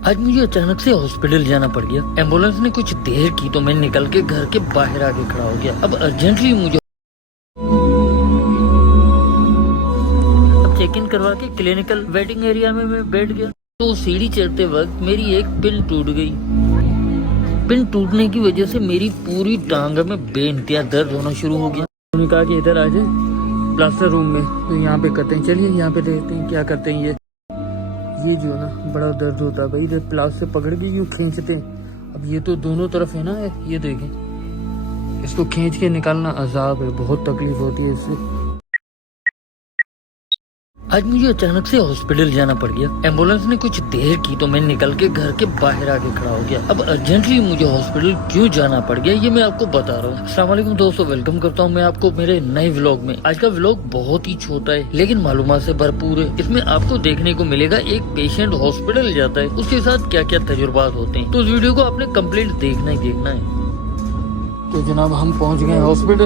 आज मुझे अचानक से हॉस्पिटल जाना पड़ गया। एम्बुलेंस ने कुछ देर की तो मैं निकल के घर के बाहर आके खड़ा हो गया। अब अर्जेंटली मुझे चेक इन करवा के क्लिनिकल वेटिंग एरिया में मैं बैठ गया। तो सीढ़ी चढ़ते वक्त मेरी एक पिन टूट गई। पिन टूटने की वजह से मेरी पूरी टांग में बेइंतहा दर्द होना शुरू हो गया। उन्होंने कहा कि इधर आ जाए प्लास्टर रूम में, तो यहाँ पे करते हैं। चलिए यहाँ पे देखते हैं क्या करते हैं। ये जो ना बड़ा दर्द होता है भाई, इधर प्लास से पकड़ के यूँ खींचते हैं। अब ये तो दोनों तरफ है ना, ये देखें, इसको खींच के निकालना अजाब है, बहुत तकलीफ होती है इससे। आज मुझे अचानक से हॉस्पिटल जाना पड़ गया। एम्बुलेंस ने कुछ देर की तो मैं निकल के घर के बाहर आके खड़ा हो गया। अब अर्जेंटली मुझे हॉस्पिटल क्यों जाना पड़ गया ये मैं आपको बता रहा हूँ। अस्सलाम वालेकुम दोस्तों, वेलकम करता हूँ मैं आपको मेरे नए व्लॉग में। आज का व्लॉग बहुत ही छोटा है लेकिन मालूमात से भरपूर है। इसमें आपको देखने को मिलेगा एक पेशेंट हॉस्पिटल जाता है, उसके साथ क्या क्या तजुर्बात होते हैं। तो इस वीडियो को आपने कम्प्लीट देखना ही देखना है। तो जनाब हम पहुँच गए हॉस्पिटल।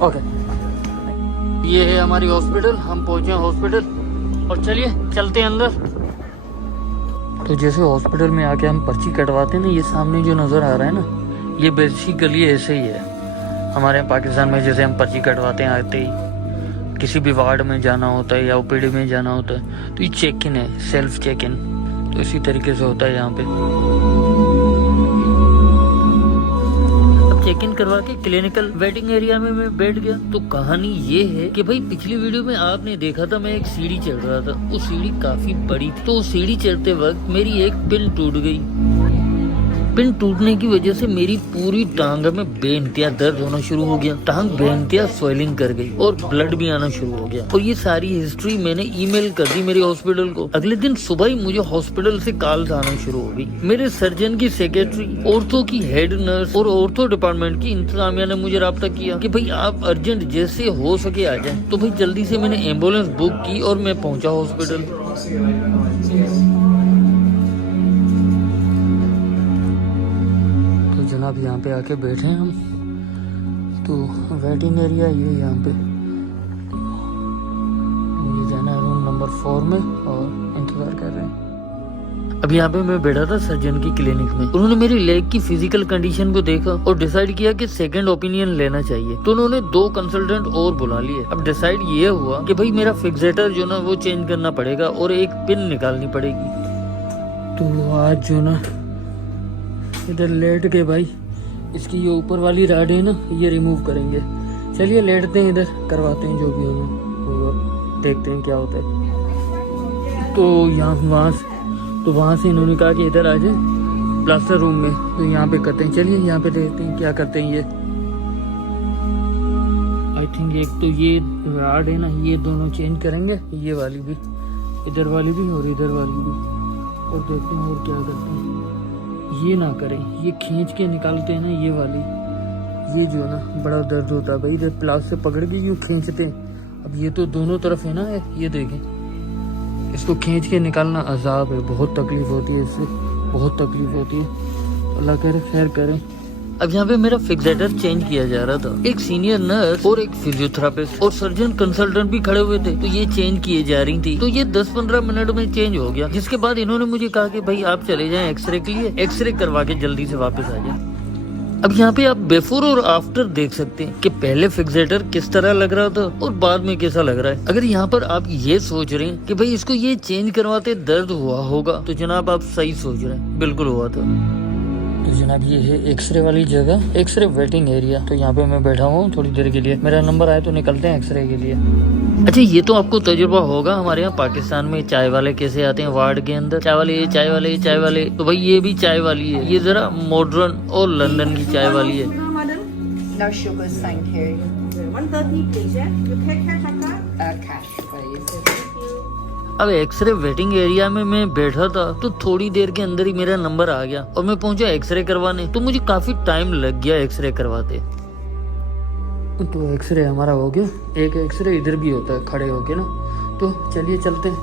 ओके, ये है हमारी हॉस्पिटल। हम पहुंचे हॉस्पिटल और चलिए चलते हैं अंदर। तो जैसे हॉस्पिटल में आके हम पर्ची कटवाते हैं ना, ये सामने जो नज़र आ रहा है ना, ये बेसिकली ऐसे ही है। हमारे यहाँ पाकिस्तान में जैसे हम पर्ची कटवाते हैं आते ही, किसी भी वार्ड में जाना होता है या ओपीडी में जाना होता है तो ये चेक इन है, सेल्फ चेक इन। तो इसी तरीके से होता है यहाँ पे। चेक इन करवा के क्लिनिकल वेटिंग एरिया में मैं बैठ गया। तो कहानी ये है कि भाई पिछली वीडियो में आपने देखा था मैं एक सीढ़ी चढ़ रहा था। वो सीढ़ी काफी बड़ी थी, तो सीढ़ी चढ़ते वक्त मेरी एक पिन टूट गई। पिन टूटने की वजह से मेरी पूरी टांग में बेइंतहा दर्द होना शुरू हो गया। टांग बेइंतहा स्वेलिंग कर गई और ब्लड भी आना शुरू हो गया। और ये सारी हिस्ट्री मैंने ईमेल कर दी मेरे हॉस्पिटल को। अगले दिन सुबह ही मुझे हॉस्पिटल से कॉल्स आना शुरू हो गई। मेरे सर्जन की सेक्रेटरी, ऑर्थो की हेड नर्स और ऑर्थो डिपार्टमेंट की इंतजामिया ने मुझे राब्ता किया कि भाई आप अर्जेंट जैसे हो सके आ जाए। तो भाई जल्दी से मैंने एम्बुलेंस बुक की और मैं पहुंचा हॉस्पिटल। जनाब यहाँ पे आके बैठे हैं हम। तो वेटिंग एरिया ये यहाँ पे, मुझे जाना है रूम नंबर 4 में और इंतजार कर रहे हैं। अब यहाँ पे मैं बैठा था सर्जन की क्लिनिक में। उन्होंने मेरी लेग की फिजिकल कंडीशन को देखा और डिसाइड किया कि सेकंड ओपिनियन लेना चाहिए। तो उन्होंने 2 कंसल्टेंट और बुला लिए। अब डिसाइड ये हुआ कि भाई मेरा फिक्सेटर जो ना वो चेंज करना पड़ेगा और एक पिन निकालनी पड़ेगी। तो आज जो ना इधर लेट के भाई इसकी ये ऊपर वाली राड है ना, ये रिमूव करेंगे। चलिए लेटते हैं, इधर करवाते हैं जो भी होना, देखते हैं क्या होता है। तो यहाँ वहाँ से इन्होंने कहा कि इधर आ जाए प्लास्टर रूम में, तो यहाँ पे करते हैं। चलिए यहाँ पे देखते हैं क्या करते हैं। ये आई थिंक एक तो ये राड है ना, ये दोनों चेंज करेंगे, ये वाली भी, इधर वाली भी और इधर वाली भी, और देखते हैं और क्या करते हैं। ये ना करें, ये खींच के निकालते हैं ना ये वाली, ये जो ना बड़ा दर्द होता है भाई, इधर प्लास से पकड़ के यूँ खींचते हैं। अब ये तो दोनों तरफ है ना, ये देखें, इसको खींच के निकालना अजाब है, बहुत तकलीफ होती है इससे, बहुत तकलीफ होती है। अल्लाह करे खैर करें। अब यहाँ पे मेरा फिक्सेटर चेंज किया जा रहा था। एक सीनियर नर्स और एक फिजियोथेरापिस्ट और सर्जन कंसल्टेंट भी खड़े हुए थे, तो ये चेंज किए जा रही थी। तो ये 10-15 मिनट में चेंज हो गया, जिसके बाद इन्होंने मुझे कहा कि भाई आप चले जाएं एक्सरे के लिए, एक्सरे करवा के जल्दी से वापस आ जाए। अब यहाँ पे आप बिफोर और आफ्टर देख सकते हैं कि पहले फिक्सेटर किस तरह लग रहा था और बाद में कैसा लग रहा है। अगर यहाँ पर आप ये सोच रहे हैं कि भाई इसको ये चेंज करवाते दर्द हुआ होगा, तो जनाब आप सही सोच रहे हैं, बिल्कुल हुआ था। तो जनाब ये है एक्सरे वाली जगह, एक्सरे वेटिंग एरिया। तो यहाँ पे मैं बैठा हूँ थोड़ी देर के लिए, मेरा नंबर आए तो निकलते हैं एक्सरे के लिए। अच्छा, ये तो आपको तजुर्बा होगा, हमारे यहाँ पाकिस्तान में चाय वाले कैसे आते हैं वार्ड के अंदर, चाय वाले चाय वाले चाय वाले। तो भाई ये भी चाय वाली है, ये जरा मॉडर्न और लंदन की चाय वाली है। No sugars, thank you. 130 please, yeah? You take cash or card? Cash, please. अब एक्सरे वेटिंग एरिया में मैं बैठा था तो थोड़ी देर के अंदर ही मेरा नंबर आ गया और मैं पहुंचा एक्सरे करवाने। तो मुझे काफी टाइम लग गया एक्सरे करवाते। तो एक्सरे हमारा हो गया। एक एक्सरे इधर भी होता है खड़े होके ना, तो चलिए चलते हैं।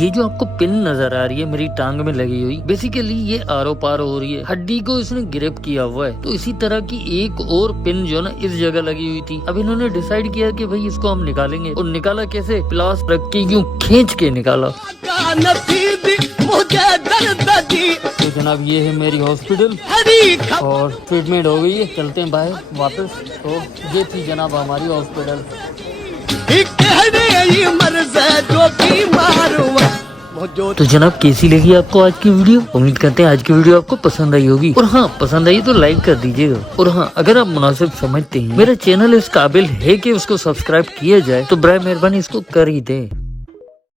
ये जो आपको पिन नजर आ रही है मेरी टांग में लगी हुई, बेसिकली ये आरो पार हो रही है, हड्डी को इसने ग्रिप किया हुआ है। तो इसी तरह की एक और पिन जो ना इस जगह लगी हुई थी। अब इन्होंने डिसाइड किया कि भाई इसको हम निकालेंगे, और निकाला कैसे, प्लास रख के यूं खींच के निकाला। तो जनाब ये है मेरी हॉस्पिटल और ट्रीटमेंट हो गई है, चलते हैं बाहर वापस। तो ये थी जनाब हमारी हॉस्पिटल। तो जनाब कैसी लगी आपको आज की वीडियो? उम्मीद करते हैं आज की वीडियो आपको पसंद आई होगी, और हाँ पसंद आई तो लाइक कर दीजिएगा। और हाँ अगर आप मुनासिब समझते हैं मेरा चैनल इस काबिल है कि उसको सब्सक्राइब किया जाए तो बराए मेहरबानी इसको कर ही दें।